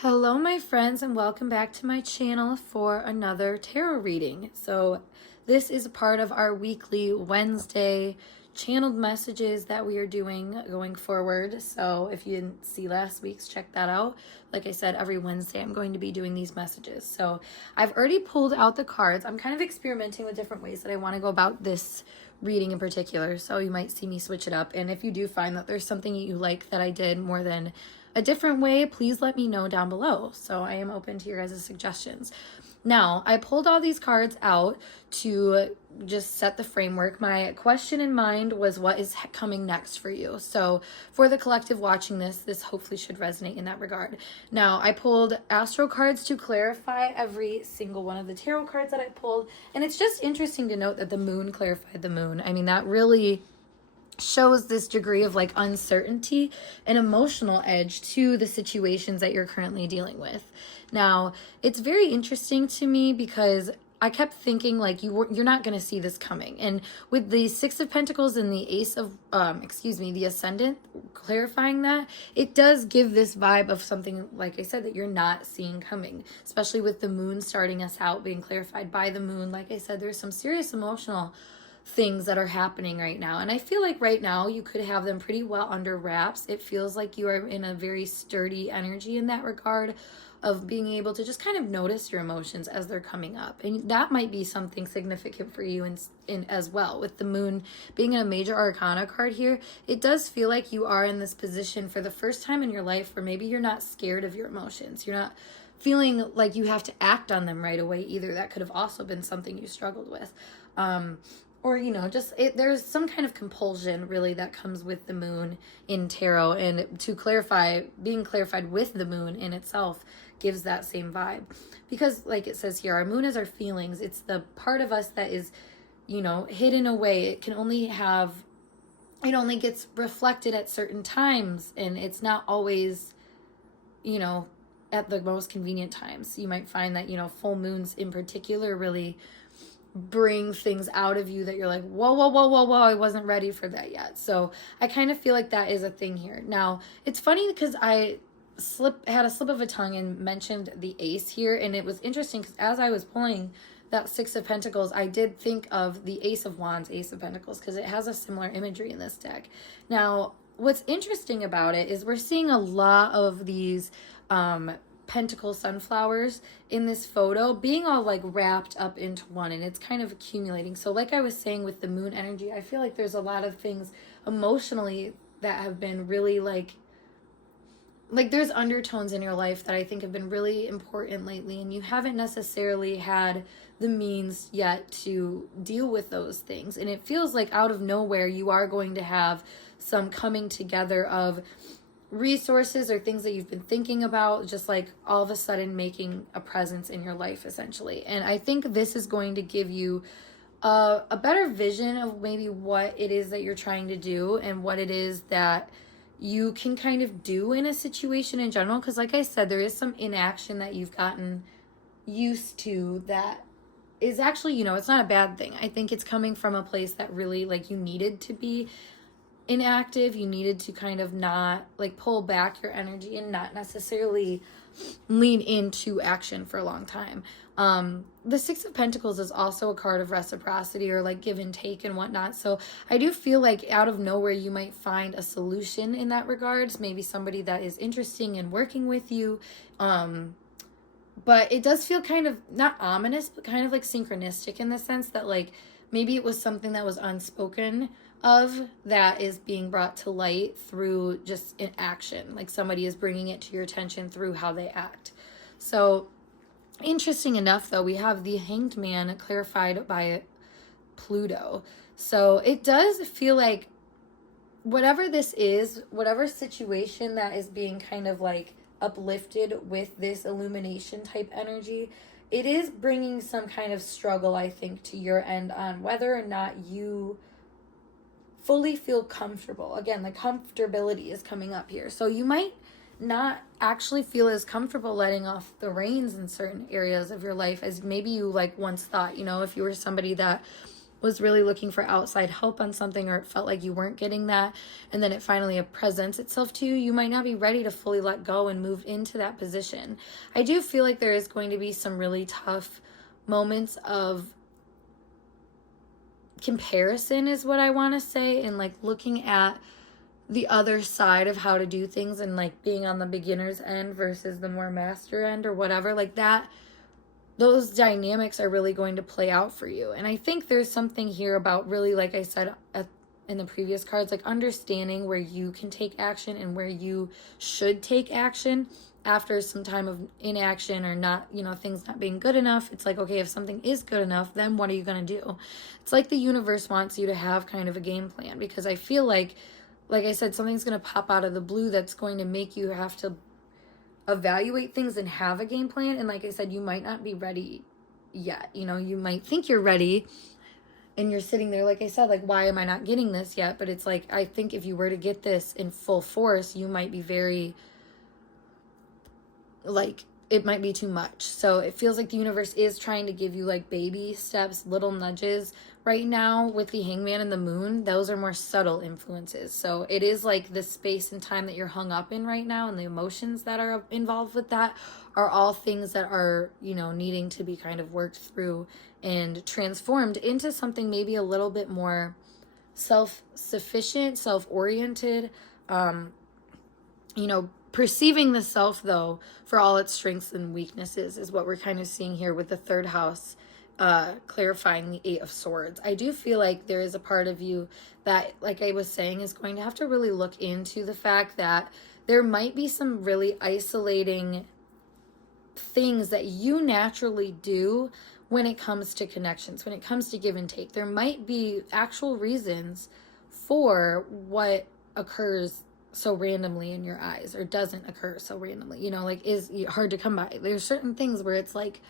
Hello, my friends, and welcome back to my channel for another tarot reading. So, this is a part of our weekly Wednesday channeled messages that we are doing going forward. So, if you didn't see last week's, check that out. Like I said, every Wednesday I'm going to be doing these messages. So, I've already pulled out the cards. I'm kind of experimenting with different ways that I want to go about this reading in particular. So, you might see me switch it up. And if you do find that there's something you like that I did more than a different way, please let me know down below. So I am open to your guys' suggestions. Now, I pulled all these cards out to just set the framework. My question in mind was, what is coming next for you? So for the collective watching this hopefully should resonate in that regard. Now, I pulled astro cards to clarify every single one of the tarot cards that I pulled. And it's just interesting to note that the moon clarified the moon. I mean, that really shows this degree of like uncertainty and emotional edge to the situations that you're currently dealing with. Now, it's very interesting to me because I kept thinking like you're not going to see this coming. And with the Six of Pentacles and the Ace of the Ascendant clarifying that, it does give this vibe of something, like I said, that you're not seeing coming, especially with the moon starting us out, being clarified by the moon. Like I said, there's some serious emotional things that are happening right now. And I feel like right now you could have them pretty well under wraps. It feels like you are in a very sturdy energy in that regard of being able to just kind of notice your emotions as they're coming up. And that might be something significant for you in as well. With the moon being a major arcana card here, it does feel like you are in this position for the first time in your life where maybe you're not scared of your emotions. You're not feeling like you have to act on them right away either. That could have also been something you struggled with. Or, there's some kind of compulsion really that comes with the moon in tarot. And to clarify, being clarified with the moon in itself gives that same vibe. Because like it says here, our moon is our feelings. It's the part of us that is, hidden away. It only gets reflected at certain times. And it's not always, at the most convenient times. You might find that, full moons in particular really bring things out of you that you're like, whoa, I wasn't ready for that yet. So I kind of feel like that is a thing here. Now, it's funny because I had a slip of a tongue and mentioned the ace here, and it was interesting because as I was pulling that Six of Pentacles, I did think of the Ace of Wands, Ace of Pentacles, because it has a similar imagery in this deck. Now, what's interesting about it is we're seeing a lot of these pentacle sunflowers in this photo being all like wrapped up into one, and it's kind of accumulating. So like I was saying with the moon energy, I feel like there's a lot of things emotionally that have been really like there's undertones in your life that I think have been really important lately, and you haven't necessarily had the means yet to deal with those things. And it feels like out of nowhere you are going to have some coming together of resources or things that you've been thinking about, just like all of a sudden making a presence in your life essentially. And I think this is going to give you a better vision of maybe what it is that you're trying to do and what it is that you can kind of do in a situation in general. Because like I said, there is some inaction that you've gotten used to that is actually, it's not a bad thing. I think it's coming from a place that really like you needed to be inactive. You needed to kind of not like pull back your energy and not necessarily lean into action for a long time. The Six of Pentacles is also a card of reciprocity or like give and take and whatnot. So I do feel like out of nowhere you might find a solution in that regards. Maybe somebody that is interesting in working with you. But it does feel kind of not ominous, but kind of like synchronistic in the sense that like maybe it was something that was unspoken of that is being brought to light through just an action. Like somebody is bringing it to your attention through how they act. So interesting enough though, we have the Hanged Man clarified by Pluto. So it does feel like whatever this is, whatever situation that is being kind of like uplifted with this illumination type energy, it is bringing some kind of struggle, I think, to your end on whether or not you fully feel comfortable. Again, like comfortability is coming up here. So you might not actually feel as comfortable letting off the reins in certain areas of your life as maybe you like once thought. If you were somebody that was really looking for outside help on something, or it felt like you weren't getting that, and then it finally presents itself to you, you might not be ready to fully let go and move into that position. I do feel like there is going to be some really tough moments of comparison, is what I want to say, and like looking at the other side of how to do things, and like being on the beginner's end versus the more master end or whatever, like that, those dynamics are really going to play out for you. And I think there's something here about really, like I said in the previous cards, like understanding where you can take action and where you should take action after some time of inaction or not, things not being good enough. It's like, okay, if something is good enough, then what are you going to do? It's like the universe wants you to have kind of a game plan, because I feel like I said, something's going to pop out of the blue that's going to make you have to evaluate things and have a game plan. And like I said, you might not be ready yet. You might think you're ready and you're sitting there, like I said, like, why am I not getting this yet? But it's like, I think if you were to get this in full force, you might be very, like, it might be too much. So it feels like the universe is trying to give you like baby steps, little nudges. Right now with the Hangman and the Moon, those are more subtle influences. So it is like the space and time that you're hung up in right now, and the emotions that are involved with that are all things that are, needing to be kind of worked through and transformed into something maybe a little bit more self-sufficient, self-oriented, perceiving the self, though, for all its strengths and weaknesses is what we're kind of seeing here with the third house, clarifying the Eight of Swords. I do feel like there is a part of you that, like I was saying, is going to have to really look into the fact that there might be some really isolating things that you naturally do when it comes to connections, when it comes to give and take. There might be actual reasons for what occurs so randomly in your eyes, or doesn't occur so randomly, is hard to come by. There's certain things where it's like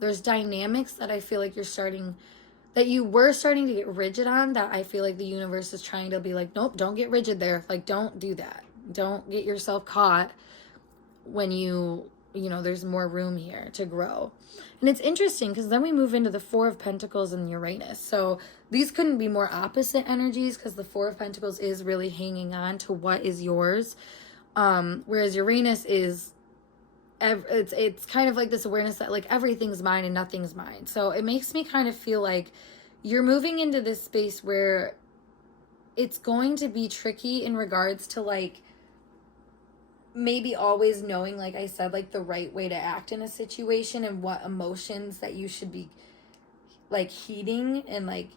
there's dynamics that I feel like you were starting to get rigid on, that I feel like the universe is trying to be like, nope, don't get rigid there. Like, don't do that. Don't get yourself caught when there's more room here to grow. And it's interesting because then we move into the Four of Pentacles and Uranus. So these couldn't be more opposite energies, because the Four of Pentacles is really hanging on to what is yours. Whereas Uranus is, it's kind of like this awareness that like everything's mine and nothing's mine. So it makes me kind of feel like you're moving into this space where it's going to be tricky in regards to like maybe always knowing, like I said, like the right way to act in a situation, and what emotions that you should be like heeding. And like,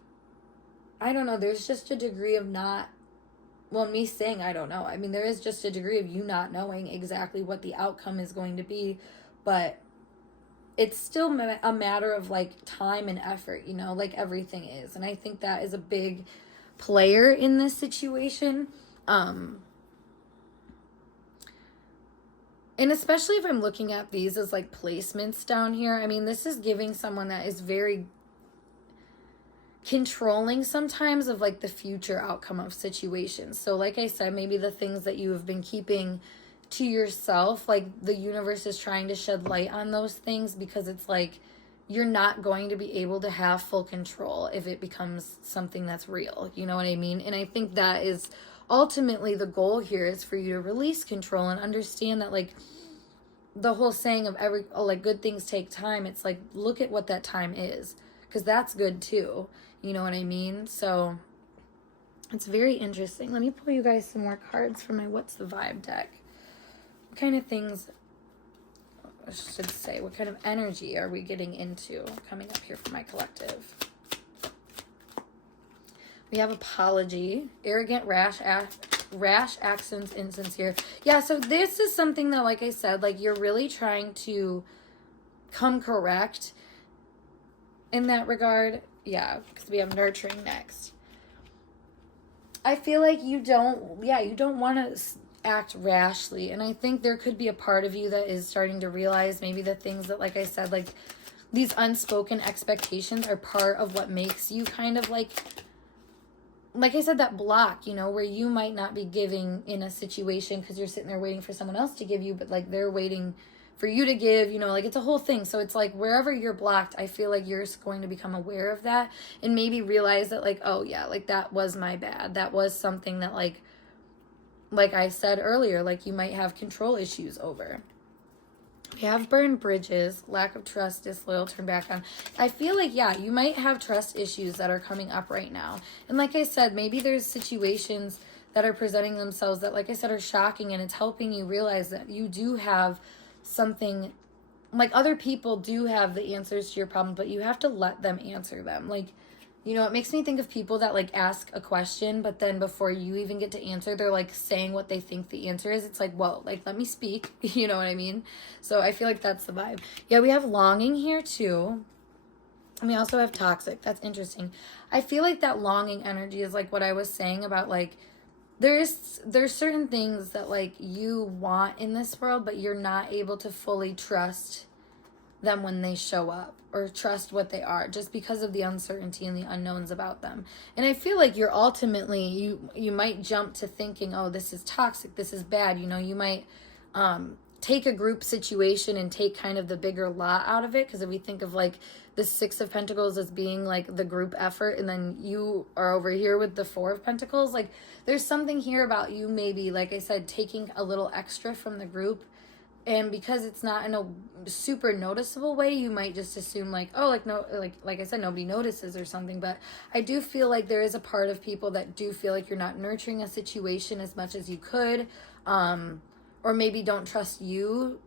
I don't know, there's just a degree of me saying I don't know. I mean, there is just a degree of you not knowing exactly what the outcome is going to be, but it's still a matter of like time and effort, like everything is. And I think that is a big player in this situation. And especially if I'm looking at these as like placements down here, I mean, this is giving someone that is very controlling sometimes of like the future outcome of situations. So like I said, maybe the things that you have been keeping to yourself, like the universe is trying to shed light on those things, because it's like you're not going to be able to have full control if it becomes something that's real. You know what I mean? And I think that is ultimately the goal here, is for you to release control and understand that like the whole saying of like good things take time. It's like, look at what that time is, because that's good too. You know what I mean? So it's very interesting. Let me pull you guys some more cards from my What's the Vibe deck. What kind of things, I should say, what kind of energy are we getting into coming up here for my collective? We have apology, arrogant, rash, accents, insincere. Yeah, so this is something that, like I said, like you're really trying to come correct in that regard. Yeah, because we have nurturing next. I feel like you don't want to act rashly. And I think there could be a part of you that is starting to realize maybe the things that, like I said, like these unspoken expectations are part of what makes you kind of like I said, that block, where you might not be giving in a situation because you're sitting there waiting for someone else to give you, but like they're waiting for you to give, you know, like it's a whole thing. So it's like wherever you're blocked, I feel like you're going to become aware of that and maybe realize that like, oh yeah, like that was my bad. That was something that like I said earlier, like you might have control issues over. We have burned bridges, lack of trust, disloyal, turn back on. I feel like, yeah, you might have trust issues that are coming up right now. And like I said, maybe there's situations that are presenting themselves that, like I said, are shocking, and it's helping you realize that you do have something, like other people do have the answers to your problem, but you have to let them answer them. Like, you know, it makes me think of people that like ask a question, but then before you even get to answer, they're like saying what they think the answer is. It's like, whoa, like let me speak. You know what I mean? So I feel like that's the vibe. Yeah, we have longing here too. And we also have toxic. That's interesting. I feel like that longing energy is like what I was saying about like there's certain things that like you want in this world, but you're not able to fully trust them when they show up or trust what they are just because of the uncertainty and the unknowns about them. And I feel like you're ultimately you might jump to thinking, oh, this is toxic, this is bad. You know, you might take a group situation and take kind of the bigger lot out of it, because if we think of like the Six of Pentacles as being like the group effort, and then you are over here with the Four of Pentacles, like there's something here about you maybe, like I said, taking a little extra from the group. And because it's not in a super noticeable way, you might just assume like, oh, like no, like I said, nobody notices or something. But I do feel like there is a part of people that do feel like you're not nurturing a situation as much as you could, or maybe don't trust you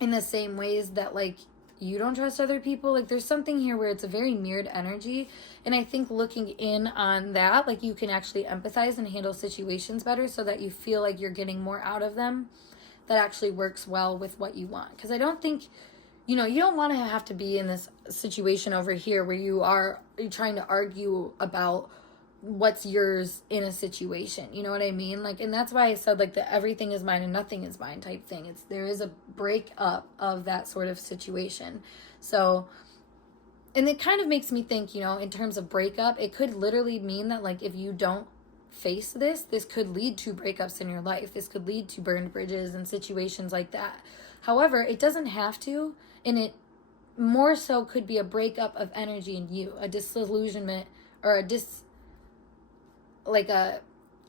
in the same ways that like you don't trust other people. Like there's something here where it's a very mirrored energy, and I think looking in on that, like you can actually empathize and handle situations better so that you feel like you're getting more out of them that actually works well with what you want. Because I don't think, you know, you don't want to have to be in this situation over here where you're trying to argue about what's yours in a situation. You know what I mean? Like, and that's why I said like the everything is mine and nothing is mine type thing. There is a breakup of that sort of situation. So, and it kind of makes me think, you know, in terms of breakup, it could literally mean that like if you don't face this could lead to breakups in your life. This could lead to burned bridges and situations like that. However, it doesn't have to, and it more so could be a breakup of energy in you, a disillusionment, or a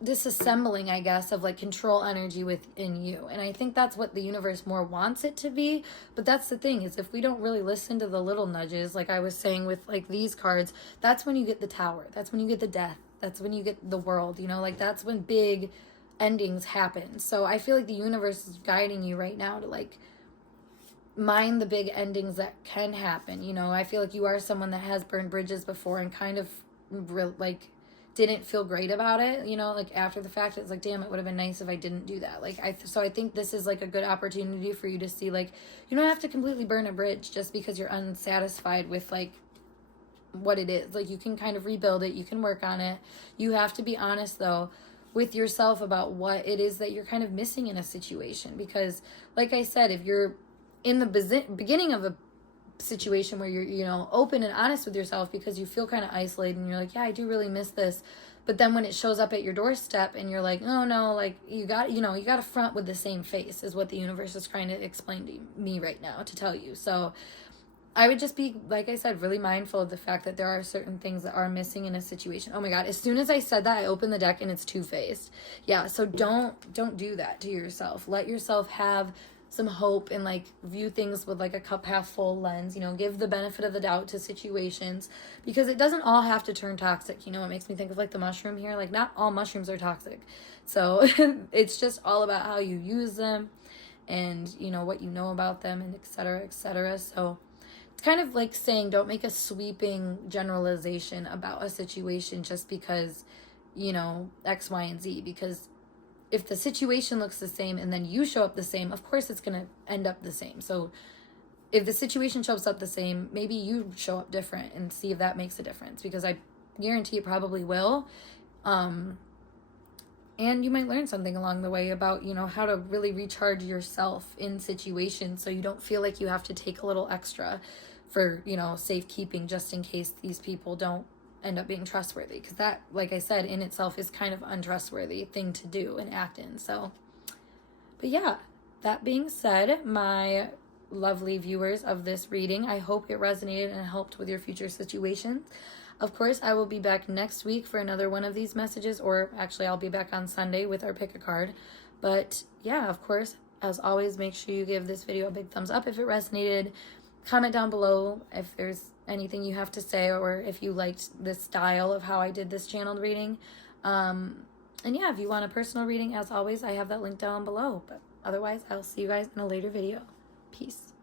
disassembling, I guess, of like control energy within you. And I think that's what the universe more wants it to be. But that's the thing, is if we don't really listen to the little nudges, like I was saying with like these cards, that's when you get the Tower. That's when you get the Death. That's when you get the World, you know, like that's when big endings happen. So I feel like the universe is guiding you right now to like mind the big endings that can happen. You know, I feel like you are someone that has burned bridges before and kind of like didn't feel great about it, you know, like after the fact. It's like, damn, it would have been nice if I didn't do that. Like so I think this is like a good opportunity for you to see like you don't have to completely burn a bridge just because you're unsatisfied with like what it is. Like you can kind of rebuild it, you can work on it. You have to be honest though with yourself about what it is that you're kind of missing in a situation, because like I said, if you're in the beginning of a situation where you're, you know, open and honest with yourself because you feel kind of isolated and you're like, yeah, I do really miss this, but then when it shows up at your doorstep and you're like, oh no, like you got to front with the same face, is what the universe is trying to explain to me right now, to tell you. So I would just be, like I said, really mindful of the fact that there are certain things that are missing in a situation. Oh my God, as soon as I said that, I opened the deck and it's Two-Faced. Yeah, so don't do that to yourself. Let yourself have some hope and like view things with like a cup half full lens. You know, give the benefit of the doubt to situations, because it doesn't all have to turn toxic. You know, it makes me think of like the mushroom here. Like not all mushrooms are toxic. So it's just all about how you use them and, you know, what you know about them, and et cetera, et cetera. So it's kind of like saying don't make a sweeping generalization about a situation just because, you know, X, Y, and Z. Because if the situation looks the same and then you show up the same, of course it's going to end up the same. So if the situation shows up the same, maybe you show up different and see if that makes a difference, because I guarantee it probably will. And you might learn something along the way about, you know, how to really recharge yourself in situations so you don't feel like you have to take a little extra for, you know, safekeeping, just in case these people don't end up being trustworthy. Because that, like I said, in itself is kind of untrustworthy thing to do and act in. So, but yeah, that being said, my lovely viewers of this reading, I hope it resonated and helped with your future situations. Of course, I will be back next week for another one of these messages, or actually I'll be back on Sunday with our pick a card. But yeah, of course, as always, make sure you give this video a big thumbs up if it resonated. Comment down below if there's anything you have to say, or if you liked this style of how I did this channeled reading. And yeah, if you want a personal reading, as always, I have that link down below. But otherwise, I'll see you guys in a later video. Peace.